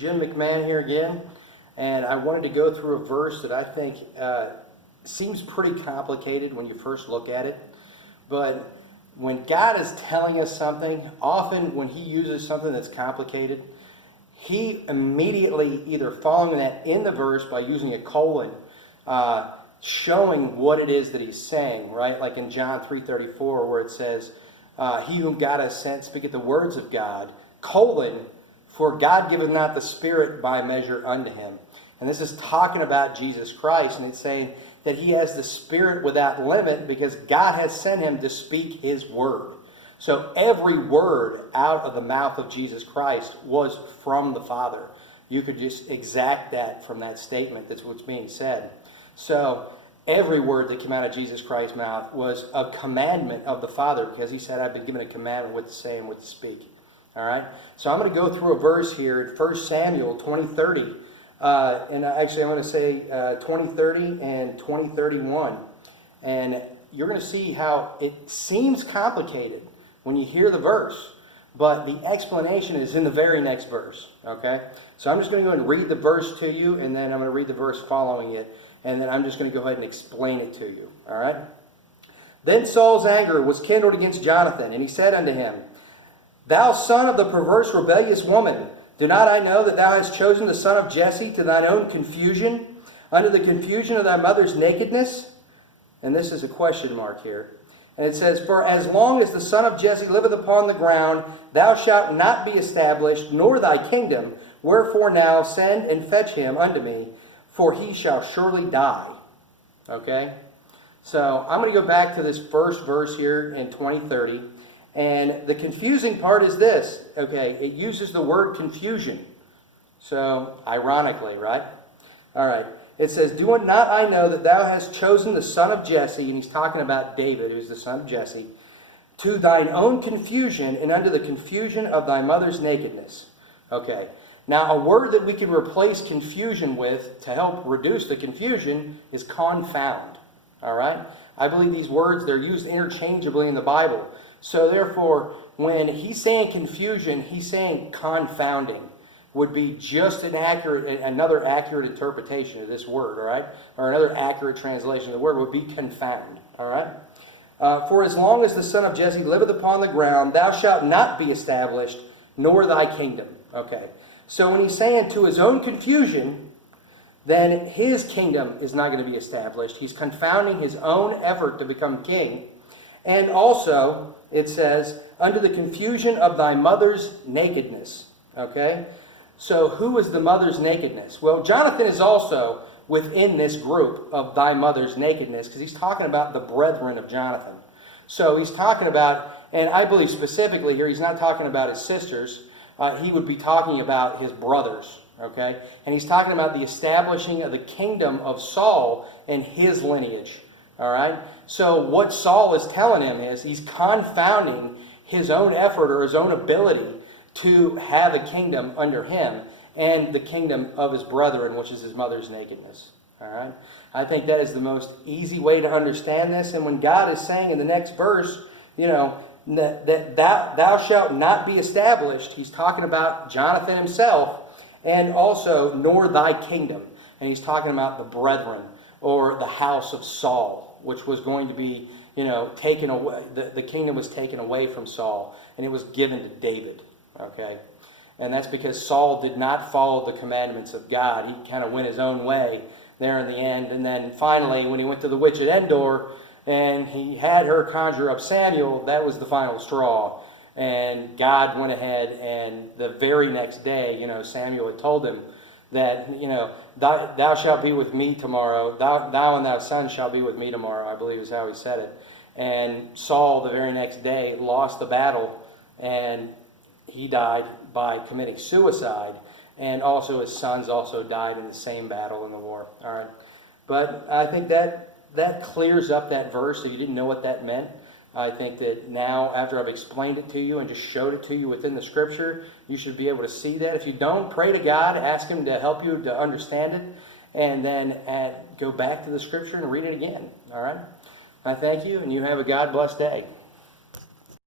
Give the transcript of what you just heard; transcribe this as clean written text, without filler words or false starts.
Jim McMahon here again, and I wanted to go through a verse that I think seems pretty complicated when you first look at it. But when God is telling us something, often when He uses something that's complicated, He immediately, either following that in the verse by using a colon, showing what it is that He's saying, right? Like in John 3:34, where it says, He whom God has sent speaketh the words of God, colon, for God giveth not the Spirit by measure unto him. And this is talking about Jesus Christ, and it's saying that He has the Spirit without limit because God has sent Him to speak His word. So every word out of the mouth of Jesus Christ was from the Father. You could just exact that from that statement. That's what's being said. So every word that came out of Jesus Christ's mouth was a commandment of the Father, because He said, I've been given a commandment what to say and what to speak. All right? So I'm going to go through a verse here in 1 Samuel 20:30. And actually, I'm going to say 20:30 and 20:31. And you're going to see how it seems complicated when you hear the verse, but the explanation is in the very next verse. Okay? So I'm just going to go and read the verse to you, and then I'm going to read the verse following it, and then I'm just going to go ahead and explain it to you. All right? Then Saul's anger was kindled against Jonathan, and he said unto him, Thou son of the perverse rebellious woman, do not I know that thou hast chosen the son of Jesse to thine own confusion, under the confusion of thy mother's nakedness? And this is a question mark here. And it says, For as long as the son of Jesse liveth upon the ground, thou shalt not be established, nor thy kingdom. Wherefore now send and fetch him unto me, for he shall surely die. Okay? So I'm going to go back to this first verse here in 20:30. And the confusing part is this. Okay, it uses the word confusion. So, ironically, right? All right. It says, Do not I know that thou hast chosen the son of Jesse, and he's talking about David, who's the son of Jesse, to thine own confusion and unto the confusion of thy mother's nakedness. Okay. Now, a word that we can replace confusion with to help reduce the confusion is confound. All right? I believe these words, they're used interchangeably in the Bible. So therefore, when he's saying confusion, he's saying confounding would be just another accurate interpretation of this word, all right? Or another accurate translation of the word would be confound, all right? For as long as the son of Jesse liveth upon the ground, thou shalt not be established, nor thy kingdom. Okay. So when he's saying to his own confusion, then his kingdom is not going to be established. He's confounding his own effort to become king. And also, it says, under the confusion of thy mother's nakedness. Okay? So who is the mother's nakedness? Well, Jonathan is also within this group of thy mother's nakedness, because he's talking about the brethren of Jonathan. So he's talking about, and I believe specifically here, he's not talking about his sisters. He would be talking about his brothers. Okay? And he's talking about the establishing of the kingdom of Saul and his lineage. All right? So what Saul is telling him is he's confounding his own effort or his own ability to have a kingdom under him and the kingdom of his brethren, which is his mother's nakedness. All right? I think that is the most easy way to understand this. And when God is saying in the next verse, that thou shalt not be established, he's talking about Jonathan himself, and also nor thy kingdom. And he's talking about the brethren, or the house of Saul, which was going to be, taken away. The kingdom was taken away from Saul, and it was given to David. Okay? And that's because Saul did not follow the commandments of God. He kind of went his own way there in the end. And then finally, when he went to the witch at Endor, and he had her conjure up Samuel, that was the final straw. And God went ahead, and the very next day, Samuel had told him that, thou shalt be with me tomorrow. Thou and thy son shall be with me tomorrow, I believe is how he said it. And Saul, the very next day, lost the battle, and he died by committing suicide. And also his sons also died in the same battle in the war. All right. But I think that clears up that verse, if you didn't know what that meant. I think that now, after I've explained it to you and just showed it to you within the Scripture, you should be able to see that. If you don't, pray to God, ask Him to help you to understand it, and then go back to the Scripture and read it again. All right? I thank you, and you have a God-blessed day.